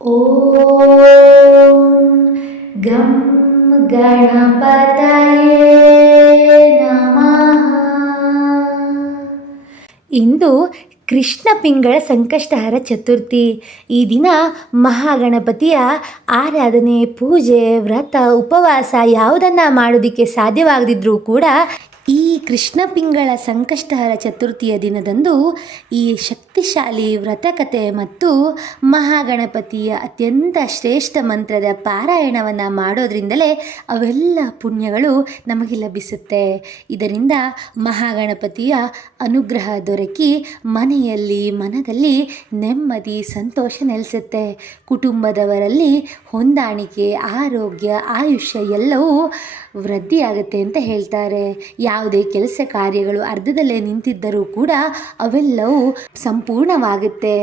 ಓಂ ಗಂ ಗಣಪತಯೇ ನಮಃ. ಇಂದು ಕೃಷ್ಣ ಪಿಂಗಳ ಸಂಕಷ್ಟಹರ ಚತುರ್ಥಿ. ಈ ದಿನ ಮಹಾಗಣಪತಿಯ ಆರಾಧನೆ, ಪೂಜೆ, ವ್ರತ, ಉಪವಾಸ ಯಾವುದನ್ನು ಮಾಡೋದಕ್ಕೆ ಸಾಧ್ಯವಾಗದಿದ್ದರೂ ಕೂಡ ಈ ಕೃಷ್ಣ ಪಿಂಗಳ ಸಂಕಷ್ಟಹರ ಚತುರ್ಥಿಯ ದಿನದಂದು ಈ ಶಕ್ತಿಶಾಲಿ ವ್ರತಕಥೆ ಮತ್ತು ಮಹಾಗಣಪತಿಯ ಅತ್ಯಂತ ಶ್ರೇಷ್ಠ ಮಂತ್ರದ ಪಾರಾಯಣವನ್ನು ಮಾಡೋದ್ರಿಂದಲೇ ಅವೆಲ್ಲ ಪುಣ್ಯಗಳು ನಮಗೆ ಲಭಿಸುತ್ತೆ. ಇದರಿಂದ ಮಹಾಗಣಪತಿಯ ಅನುಗ್ರಹ ದೊರಕಿ ಮನದಲ್ಲಿ ನೆಮ್ಮದಿ, ಸಂತೋಷ ನೆಲೆಸುತ್ತೆ. ಕುಟುಂಬದವರಲ್ಲಿ ಹೊಂದಾಣಿಕೆ, ಆರೋಗ್ಯ, ಆಯುಷ್ಯ ಎಲ್ಲವೂ ವೃದ್ಧಿಯಾಗುತ್ತೆ ಅಂತ ಹೇಳ್ತಾರೆ. ಯಾವುದೇ ಕೆಲಸ ಕಾರ್ಯಗಳು ಅರ್ಧದಲ್ಲೇ ನಿಂತಿದ್ದರೂ ಕೂಡ ಅವೆಲ್ಲವೂ ಸಂಪೂರ್ಣವಾಗುತ್ತೆ.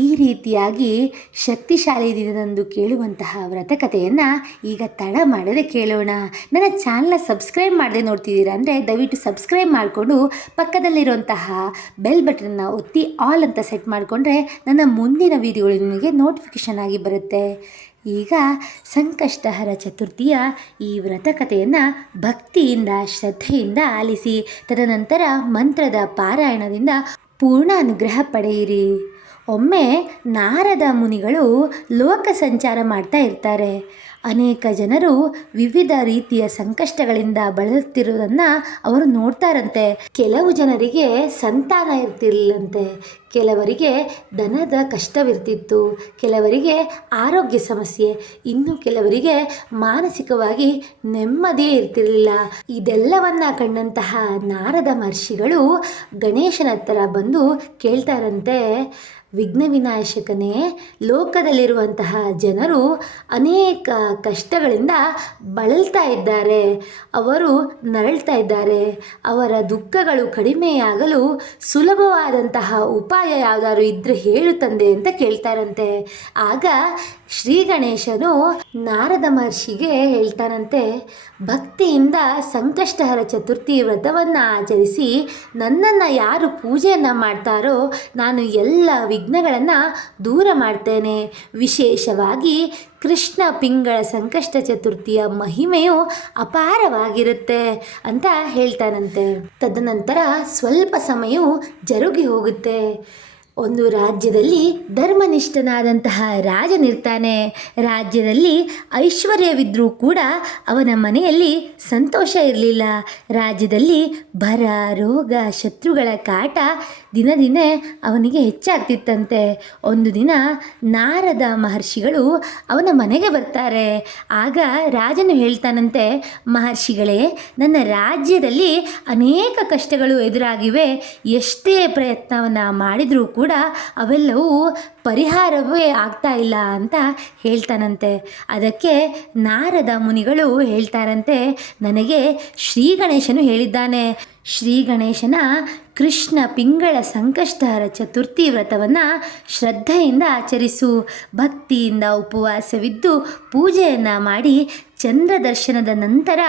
ಈ ರೀತಿಯಾಗಿ ಶಕ್ತಿಶಾಲಿ ದಿನದಂದು ಕೇಳುವಂತಹ ವ್ರತಕಥೆಯನ್ನು ಈಗ ತಡ ಮಾಡದೆ ಕೇಳೋಣ. ನನ್ನ ಚಾನಲ್ನ ಸಬ್ಸ್ಕ್ರೈಬ್ ಮಾಡದೆ ನೋಡ್ತಿದ್ದೀರಾ ಅಂದರೆ ದಯವಿಟ್ಟು ಸಬ್ಸ್ಕ್ರೈಬ್ ಮಾಡಿಕೊಂಡು ಪಕ್ಕದಲ್ಲಿರುವಂತಹ ಬೆಲ್ ಬಟನ್ನ ಒತ್ತಿ ಆಲ್ ಅಂತ ಸೆಟ್ ಮಾಡಿಕೊಂಡ್ರೆ ನನ್ನ ಮುಂದಿನ ವಿಡಿಯೋಗಳು ನಿಮಗೆ ನೋಟಿಫಿಕೇಷನ್ ಆಗಿ ಬರುತ್ತೆ. ಈಗ ಸಂಕಷ್ಟಹರ ಚತುರ್ಥಿಯ ಈ ವ್ರತಕಥೆಯನ್ನು ಭಕ್ತಿಯಿಂದ, ಶ್ರದ್ಧೆಯಿಂದ ಆಲಿಸಿ. ತದನಂತರ ಮಂತ್ರದ ಪಾರಾಯಣದಿಂದ ಪೂರ್ಣ ಅನುಗ್ರಹ ಪಡೆಯಿರಿ. ಒಮ್ಮೆ ನಾರದ ಮುನಿಗಳು ಲೋಕ ಸಂಚಾರ ಮಾಡ್ತಾ ಇರ್ತಾರೆ. ಅನೇಕ ಜನರು ವಿವಿಧ ರೀತಿಯ ಸಂಕಷ್ಟಗಳಿಂದ ಬಳಲುತ್ತಿರುವುದನ್ನು ಅವರು ನೋಡ್ತಾರಂತೆ. ಕೆಲವು ಜನರಿಗೆ ಸಂತಾನ ಇರ್ತಿರ್ಲಿಲ್ಲಂತೆ, ಕೆಲವರಿಗೆ ಧನದ ಕಷ್ಟವಿರ್ತಿತ್ತು, ಕೆಲವರಿಗೆ ಆರೋಗ್ಯ ಸಮಸ್ಯೆ, ಇನ್ನು ಕೆಲವರಿಗೆ ಮಾನಸಿಕವಾಗಿ ನೆಮ್ಮದಿಯೇ ಇರ್ತಿರಲಿಲ್ಲ. ಇದೆಲ್ಲವನ್ನ ಕಂಡಂತಹ ನಾರದ ಮಹರ್ಷಿಗಳು ಗಣೇಶನ ಹತ್ರ ಬಂದು ಕೇಳ್ತಾರಂತೆ, ವಿಘ್ನ ವಿನಾಶಕನೇ, ಲೋಕದಲ್ಲಿರುವಂತಹ ಜನರು ಅನೇಕ ಕಷ್ಟಗಳಿಂದ ಬಳಲ್ತಾ ಇದ್ದಾರೆ, ಅವರು ನರಳ್ತಾ ಇದ್ದಾರೆ. ಅವರ ದುಃಖಗಳು ಕಡಿಮೆಯಾಗಲು ಸುಲಭವಾದಂತಹ ಉಪಾಯ ಯಾವುದಾದ್ರು ಇದ್ದರೆ ಹೇಳು ತಂದೆ ಅಂತ ಕೇಳ್ತಾರಂತೆ. ಆಗ ಶ್ರೀ ಗಣೇಶನು ನಾರದ ಮಹರ್ಷಿಗೆ ಹೇಳ್ತಾನಂತೆ, ಭಕ್ತಿಯಿಂದ ಸಂಕಷ್ಟಹರ ಚತುರ್ಥಿ ವ್ರತವನ್ನು ಆಚರಿಸಿ ನನ್ನನ್ನು ಯಾರು ಪೂಜೆಯನ್ನು ಮಾಡ್ತಾರೋ ನಾನು ಎಲ್ಲ ವಿಘ್ನಗಳನ್ನು ದೂರ ಮಾಡ್ತೇನೆ. ವಿಶೇಷವಾಗಿ ಕೃಷ್ಣ ಪಿಂಗಳ ಸಂಕಷ್ಟ ಚತುರ್ಥಿಯ ಮಹಿಮೆಯು ಅಪಾರವಾಗಿರುತ್ತೆ ಅಂತ ಹೇಳ್ತಾನಂತೆ. ತದನಂತರ ಸ್ವಲ್ಪ ಸಮಯವು ಜರುಗಿ ಹೋಗುತ್ತೆ. ಒಂದು ರಾಜ್ಯದಲ್ಲಿ ಧರ್ಮನಿಷ್ಠನಾದಂತಹ ರಾಜನಿರ್ತಾನೆ. ರಾಜ್ಯದಲ್ಲಿ ಐಶ್ವರ್ಯವಿದ್ದರೂ ಕೂಡ ಅವನ ಮನೆಯಲ್ಲಿ ಸಂತೋಷ ಇರಲಿಲ್ಲ. ರಾಜ್ಯದಲ್ಲಿ ಬರ, ರೋಗ, ಶತ್ರುಗಳ ಕಾಟ ದಿನ ಅವನಿಗೆ ಹೆಚ್ಚಾಗ್ತಿತ್ತಂತೆ. ಒಂದು ದಿನ ನಾರದ ಮಹರ್ಷಿಗಳು ಅವನ ಮನೆಗೆ ಬರ್ತಾರೆ. ಆಗ ರಾಜನು ಹೇಳ್ತಾನಂತೆ, ಮಹರ್ಷಿಗಳೇ, ನನ್ನ ರಾಜ್ಯದಲ್ಲಿ ಅನೇಕ ಕಷ್ಟಗಳು ಎದುರಾಗಿವೆ. ಎಷ್ಟೇ ಪ್ರಯತ್ನವನ್ನು ಮಾಡಿದರೂ ಕೂಡ ಅವೆಲ್ಲವೂ ಪರಿಹಾರವೇ ಆಗ್ತಾ ಇಲ್ಲ ಅಂತ ಹೇಳ್ತಾನಂತೆ. ಅದಕ್ಕೆ ನಾರದ ಮುನಿಗಳು ಹೇಳ್ತಾರಂತೆ, ನನಗೆ ಶ್ರೀ ಗಣೇಶನು ಹೇಳಿದ್ದಾನೆ, ಶ್ರೀ ಗಣೇಶನ ಕೃಷ್ಣ ಪಿಂಗಳ ಸಂಕಷ್ಟಹರ ಚತುರ್ಥಿ ವ್ರತವನ್ನು ಶ್ರದ್ಧೆಯಿಂದ ಆಚರಿಸು. ಭಕ್ತಿಯಿಂದ ಉಪವಾಸವಿದ್ದು ಪೂಜೆಯನ್ನು ಮಾಡಿ ಚಂದ್ರ ದರ್ಶನದ ನಂತರ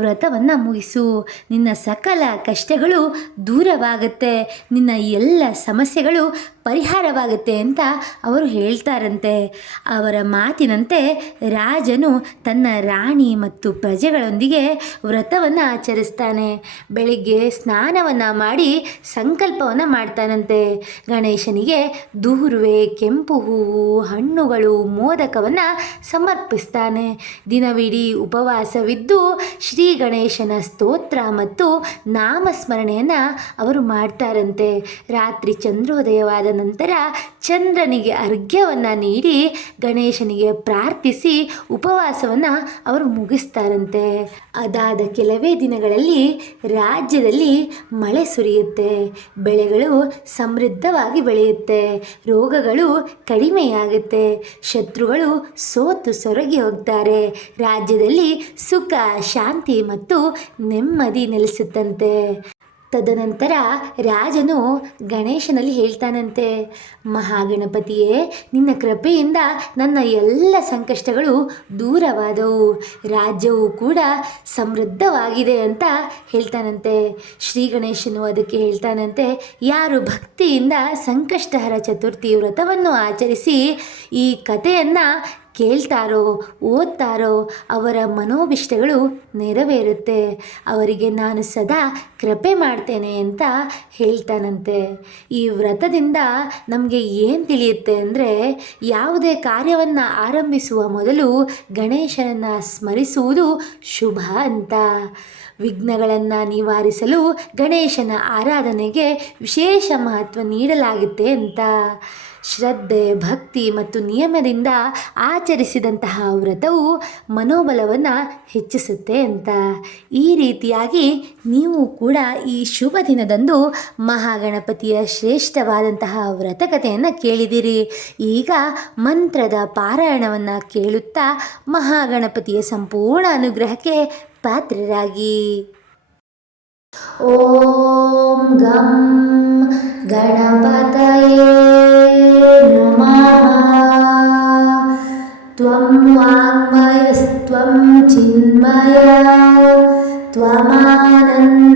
ವ್ರತವನ್ನು ಮುಗಿಸು. ನಿನ್ನ ಸಕಲ ಕಷ್ಟಗಳು ದೂರವಾಗುತ್ತೆ, ನಿನ್ನ ಎಲ್ಲ ಸಮಸ್ಯೆಗಳು ಪರಿಹಾರವಾಗುತ್ತೆ ಅಂತ ಅವರು ಹೇಳ್ತಾರಂತೆ. ಅವರ ಮಾತಿನಂತೆ ರಾಜನು ತನ್ನ ರಾಣಿ ಮತ್ತು ಪ್ರಜೆಗಳೊಂದಿಗೆ ವ್ರತವನ್ನು ಆಚರಿಸ್ತಾನೆ. ಬೆಳಿಗ್ಗೆ ಸ್ನಾನವನ್ನು ಮಾಡಿ ಸಂಕಲ್ಪವನ್ನು ಮಾಡ್ತಾನಂತೆ. ಗಣೇಶನಿಗೆ ದೂರ್ವೆ, ಕೆಂಪು ಹೂವು, ಹಣ್ಣುಗಳು, ಮೋದಕವನ್ನು ಸಮರ್ಪಿಸ್ತಾನೆ. ದಿನವಿಡೀ ಉಪವಾಸವಿದ್ದು ಶ್ರೀ ಗಣೇಶನ ಸ್ತೋತ್ರ ಮತ್ತು ನಾಮಸ್ಮರಣೆಯನ್ನು ಅವರು ಮಾಡ್ತಾರಂತೆ. ರಾತ್ರಿ ಚಂದ್ರೋದಯವಾದ ನಂತರ ಚಂದ್ರನಿಗೆ ಅರ್ಘ್ಯವನ್ನು ನೀಡಿ ಗಣೇಶನಿಗೆ ಪ್ರಾರ್ಥಿಸಿ ಉಪವಾಸವನ್ನು ಅವರು ಮುಗಿಸ್ತಾರಂತೆ. ಅದಾದ ಕೆಲವೇ ದಿನಗಳಲ್ಲಿ ರಾಜ್ಯದಲ್ಲಿ ಮಳೆ ಸುರಿಯುತ್ತೆ, ಬೆಳೆಗಳು ಸಮೃದ್ಧವಾಗಿ ಬೆಳೆಯುತ್ತೆ, ರೋಗಗಳು ಕಡಿಮೆಯಾಗುತ್ತೆ, ಶತ್ರುಗಳು ಸೋತು ಸೊರಗಿ ಹೋಗ್ತಾರೆ. ರಾಜ್ಯದಲ್ಲಿ ಸುಖ, ಶಾಂತಿ ಮತ್ತು ನೆಮ್ಮದಿ ನೆಲೆಸುತ್ತಂತೆ. ತದನಂತರ ರಾಜನು ಗಣೇಶನಲ್ಲಿ ಹೇಳ್ತಾನಂತೆ, ಮಹಾಗಣಪತಿಯೇ, ನಿನ್ನ ಕೃಪೆಯಿಂದ ನನ್ನ ಎಲ್ಲ ಸಂಕಷ್ಟಗಳು ದೂರವಾದವು, ರಾಜ್ಯವು ಕೂಡ ಸಮೃದ್ಧವಾಗಿದೆ ಅಂತ ಹೇಳ್ತಾನಂತೆ. ಶ್ರೀ ಗಣೇಶನು ಅದಕ್ಕೆ ಹೇಳ್ತಾನಂತೆ, ಯಾರು ಭಕ್ತಿಯಿಂದ ಸಂಕಷ್ಟಹರ ಚತುರ್ಥಿ ವ್ರತವನ್ನು ಆಚರಿಸಿ ಈ ಕಥೆಯನ್ನು ಕೇಳ್ತಾರೋ ಓದ್ತಾರೋ ಅವರ ಮನೋಭಿಷ್ಟಗಳು ನೆರವೇರುತ್ತೆ, ಅವರಿಗೆ ನಾನು ಸದಾ ಕೃಪೆ ಮಾಡ್ತೇನೆ ಅಂತ ಹೇಳ್ತಾನಂತೆ. ಈ ವ್ರತದಿಂದ ನಮಗೆ ಏನು ತಿಳಿಯುತ್ತೆ ಅಂದರೆ, ಯಾವುದೇ ಕಾರ್ಯವನ್ನು ಆರಂಭಿಸುವ ಮೊದಲು ಗಣೇಶನನ್ನು ಸ್ಮರಿಸುವುದು ಶುಭ ಅಂತ. ವಿಘ್ನಗಳನ್ನು ನಿವಾರಿಸಲು ಗಣೇಶನ ಆರಾಧನೆಗೆ ವಿಶೇಷ ಮಹತ್ವ ನೀಡಲಾಗುತ್ತೆ ಅಂತ. ಶ್ರದ್ಧೆ, ಭಕ್ತಿ ಮತ್ತು ನಿಯಮದಿಂದ ಆಚರಿಸಿದಂತಹ ವ್ರತವು ಮನೋಬಲವನ್ನು ಹೆಚ್ಚಿಸುತ್ತೆ ಅಂತ. ಈ ರೀತಿಯಾಗಿ ನೀವು ಕೂಡ ಈ ಶುಭ ದಿನದಂದು ಮಹಾಗಣಪತಿಯ ಶ್ರೇಷ್ಠವಾದಂತಹ ವ್ರತಕಥೆಯನ್ನು ಕೇಳಿದಿರಿ. ಈಗ ಮಂತ್ರದ ಪಾರಾಯಣವನ್ನು ಕೇಳುತ್ತಾ ಮಹಾಗಣಪತಿಯ ಸಂಪೂರ್ಣ ಅನುಗ್ರಹಕ್ಕೆ ಪಾತ್ರರಾಗಿ. ಓಂ ಗಂ ಗಣಪತಯೇ ನಮಃ. ತ್ವಂ ವಾङ्ಮಯಸ್ತ್ವಂ ಚಿನ್ಮಯ, ತ್ವಮಾನಂದಮಯಸ್ತ್ವಂ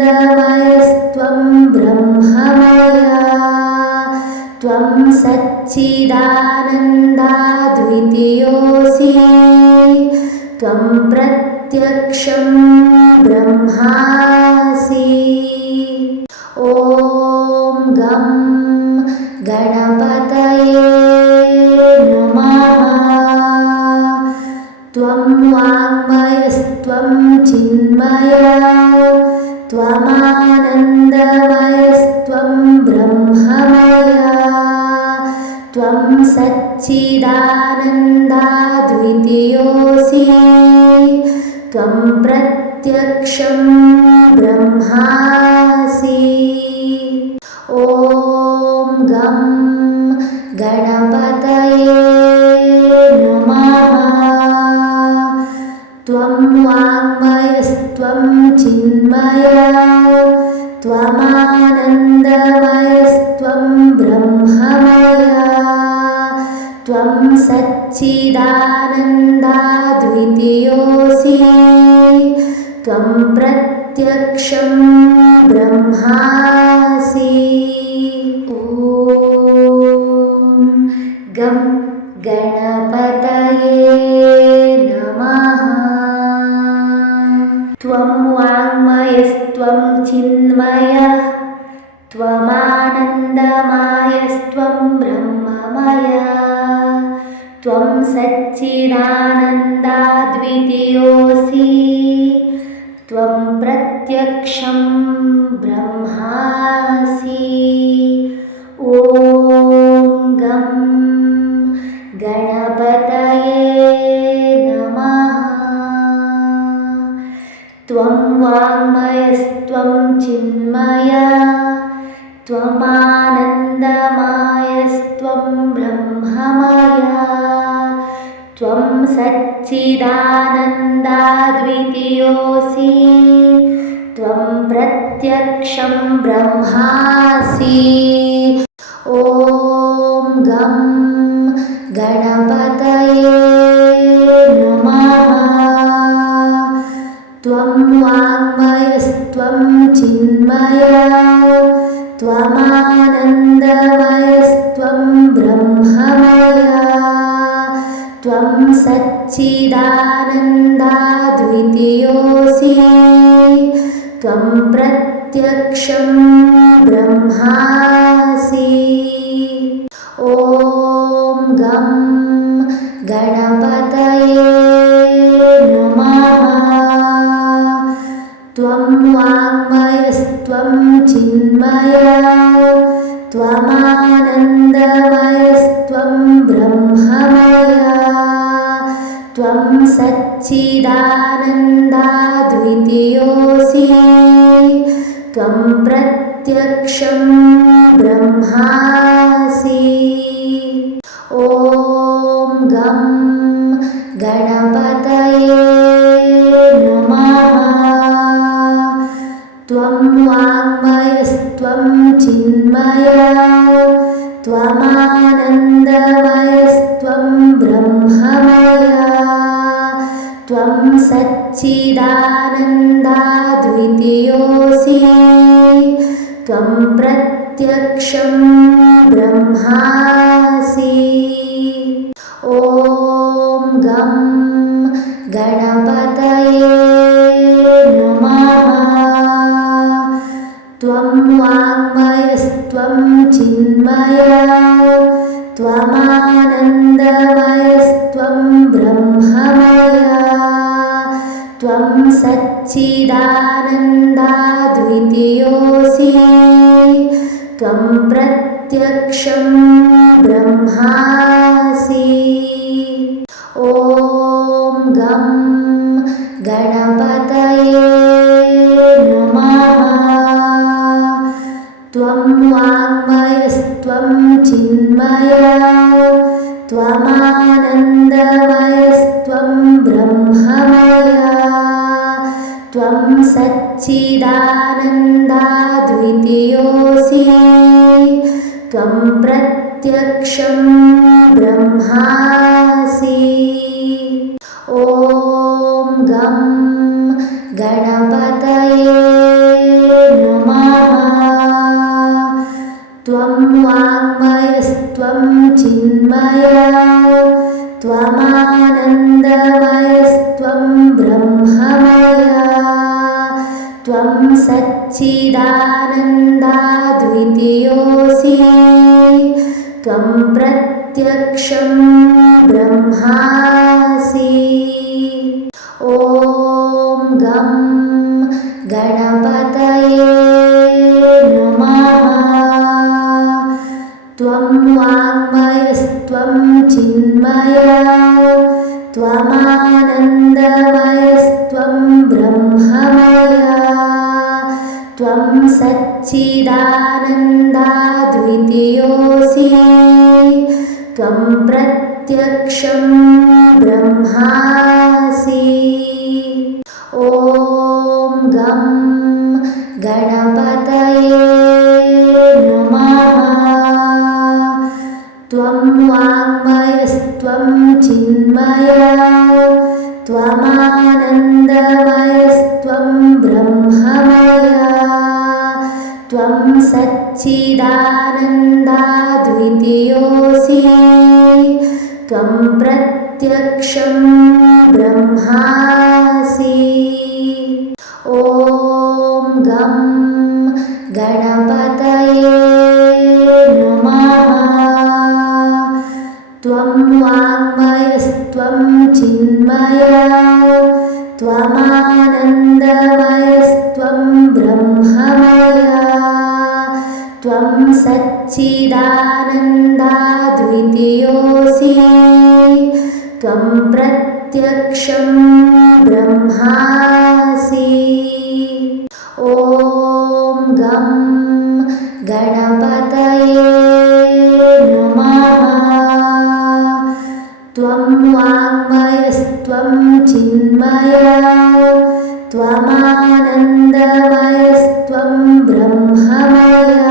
ಬ್ರಹ್ಮಮಯ, ತ್ವಂ ಸಚ್ಚಿದಾನಂದಾದ್ವಿತೀಯೋऽಸಿ, ತ್ವಂ ಪ್ರತ್ಯಕ್ಷಂ ಬ್ರಹ್ಮಾಸಿ. ಓಂ ಗಂ ಗಣಪತಯೇ ನಮಃ. ತ್ವಂ ವಾङ्ಮಯಸ್ತ್ವಂ ಚಿನ್ಮಯ, ತ್ವಮಾನಂದಮಯಸ್ತ್ವಂ ಬ್ರಹ್ಮಮಯ, ತ್ವಂ ಸಚ್ಚಿದಾನಂದಾದ್ವಿತೀಯೋऽಸಿ, ತ್ವಂ ಪ್ರತ್ಯಕ್ಷಂ ಬ್ರಹ್ಮಾಸಿ. ಓಂ ಗಂ ಗಣಪತಯೇ ನಮಃ. ತ್ವಂ ವಾङ्ಮಯಸ್ತ್ವಂ ಚಿನ್ಮಯ, ತ್ವಮಾನಂದಮಯಸ್ತ್ವಂ ಬ್ರಹ್ಮಮಯ, ತ್ವಂ ಸಚ್ಚಿದಾನಂದಾದ್ವಿತೀಯೋऽಸಿ, ತ್ವಂ ಪ್ರತ್ಯಕ್ಷಂ ಬ್ರಹ್ಮಾಸಿ. ಓಂ ಗಂ ಗಣಪತಯೇ ನಮಃ. ತ್ವಂ ವಾङ्ಮಯಸ್ತ್ವಂ ಚಿನ್ಮಯ, ತ್ವಮಾನಂದಮಯಸ್ತ್ವಂ ಬ್ರಹ್ಮಮಯ, ತ್ವಂ ಸಚ್ಚಿದಾನಂದಾದ್ವಿತೀಯೋऽಸಿ, ತ್ವಂ ಪ್ರತ್ಯಕ್ಷಂ ಬ್ರಹ್ಮಾಸಿ. ಓಂ ಗಂ ಗಣಪತಯೇ ನಮಃ. ತ್ವಂ ವಾङ्ಮಯಸ್ತ್ವಂ ಚಿನ್ಮಯ, ತ್ವಮಾನಂದಮಯಸ್ತ್ವಂ ಬ್ರಹ್ಮಮಯ, ತ್ವಂ ಸಚ್ಚಿದಾನಂದಾದ್ವಿತೀಯೋऽಸಿ, ತ್ವಂ ಪ್ರತ್ಯಕ್ಷಂ ಬ್ರಹ್ಮಾಸಿ. ಓಂ ಗಂ ಗಣಪತಯೇ ನಮಃ. ತ್ವಂ ವಾङ्ಮಯಸ್ತ್ವಂ ಚಿನ್ಮಯ, ತ್ವಮಾನಂದಮಯಸ್ತ್ವಂ ಬ್ರಹ್ಮಮಯ, ತ್ವಂ ಸಚ್ಚಿದಾನಂದಾದ್ವಿತೀಯೋऽಸಿ, ತ್ವಂ ಪ್ರತ್ಯಕ್ಷಂ ಬ್ರಹ್ಮಾಸಿ. ಓಂ ಗಂ ಗಣಪತಯೇ ನಮಃ. ತ್ವಂ ವಾङ्ಮಯಸ್ತ್ವಂ ಚಿನ್ಮಯ, ತ್ವಮಾನಂದಮಯಸ್ತ್ವಂ ಬ್ರಹ್ಮಮಯ, ತ್ವಂ ಸಚ್ಚಿದಾನಂದಾದ್ವಿತೀಯೋऽಸಿ, ತ್ವಂ ಪ್ರತ್ಯಕ್ಷಂ ಬ್ರಹ್ಮಾಸಿ. ಓಂ ಗಂ ಗಣಪತಯೇ ನಮಃ. ತ್ವಂ ವಾङ्ಮಯ ब्रह्ममया त्वं सच्चिदानन्दाद्वितीयोऽसि त्वं प्रत्यक्षं ब्रह्मासि। ॐ गं गणपतये नमः। त्वं वाङ्मयस्त्वं चिन्मयः त्वमानन्दमयस्त्वं ब्रह्ममयः त्वं सच्चिदानन्दाद्वितीयोऽसि त्वं प्रत्यक्षं ब्रह्मासि। ॐ गं गणपतये नमः। त्वं वाङ्मयस्त्वं चिन्मयः त्वमानन्दमयस्त्वं ब्रह्ममयः त्वं सच्चिदानन्दाद्वितीयोऽसि त्वं प्रत्यक्षं ब्रह्मासि। ॐ गं गणपतये नमः। त्वं वाङ्मयस्त्वं चिन्मयः त्वमानन्दमयस्त्वं ब्रह्ममयः त्वं सच्चिदानन्दाद्वितीयोऽसि त्वं प्रत्यक्षं ब्रह्मासि। ॐ गं गणपतये नमः। त्वं वाङ्मयस्त्वं चिन्मयः त्वमानन्दमयस्त्वं ब्रह्ममयः त्वं सच्चिदानन्दाद्वितीयोऽसि त्वं प्रत्यक्षं ब्रह्मासि। ॐ गं गणपतये नमः। त्वं वाङ्मयस्त्वं चिन्मयः त्वमानन्दमयस्त्वं ब्रह्ममयः त्वं सच्चिदानन्दाद्वितीयोऽसि त्वं प्रत्यक्षं ब्रह्मासि। ॐ गं गणपतये नमः। त्वं वाङ्मयस्त्वं चिन्मयः त्वमानन्दमयस्त्वं ब्रह्ममयः त्वं सच्चिदानन्दाद्वितीयोऽसि त्वं प्रत्यक्षं ब्रह्मासि। ॐ गं गणपतये नमः। त्वं वाङ्मयस्त्वं चिन्मयः त्वमानन्दमयस्त्वं ब्रह्ममयः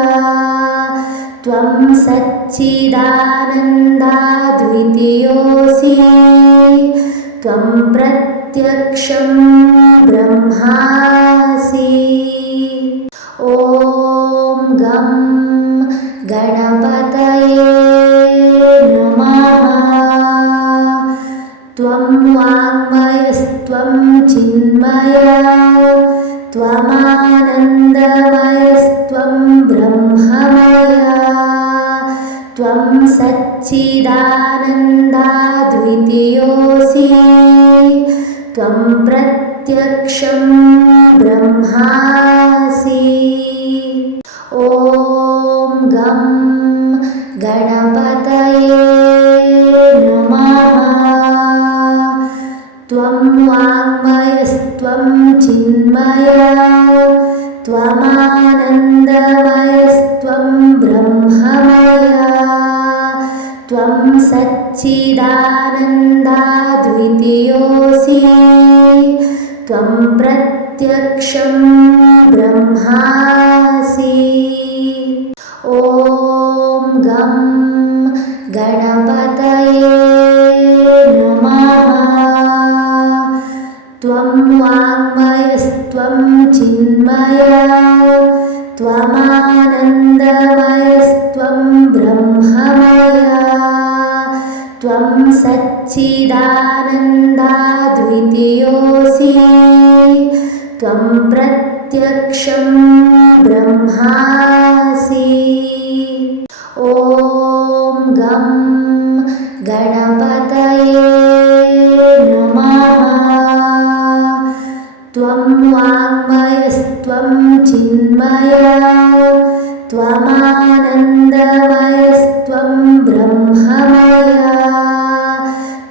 त्वं सच्चिदानन्दाद्वितीयोऽसि त्वं प्रत्यक्षं ब्रह्मासि। ॐ गं गणपतये नमः। त्वं वाङ्मयस्त्वं चिन्मयः त्वमानन्दमयस्त्वं ब्रह्ममयः त्वं सच्चिदानन्दाद्वितीयोऽसि त्वं प्रत्यक्षं ब्रह्मासि। ॐ गं गणपतये नमः। त्वं वाङ्मयस्त्वं चिन्मयः त्वमानन्दमयस्त्वं ब्रह्ममयः त्वं सच्चिदानन्दाद्वितीयोऽसि त्वं प्रत्यक्षं ब्रह्मासि। ॐ गं गणपतये त्वं वाङ्मयस्त्वं चिन्मया त्वमानन्दमयस्त्वं ब्रह्ममया त्वं सच्चिदानन्दाद्वितीयोऽसि त्वं प्रत्यक्षं ब्रह्मासि। ॐ गं गणपतये नमः। त्वं वाङ्मयस्त्वं चिन्मया त्वमानन्दमयस्त्वं ब्रह्ममया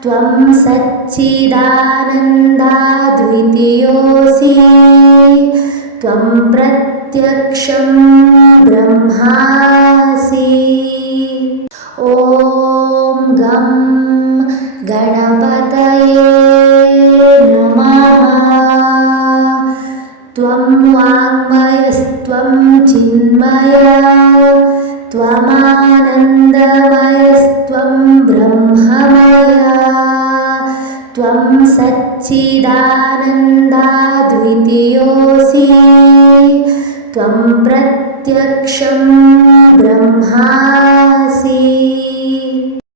त्वं सच्चिदानन्दाद्वितीयोऽसि त्वं प्रत्यक्षं ब्रह्मासि। ॐ गं गणपतये नमः। त्वं वाङ्मयस्त्वं चिन्मया त्वमानन्दमयस्त्वं ब्रह्ममया त्वं सच्चिदानन्दाद्वितीयोऽसि त्वं प्रत्यक्षं ब्रह्मा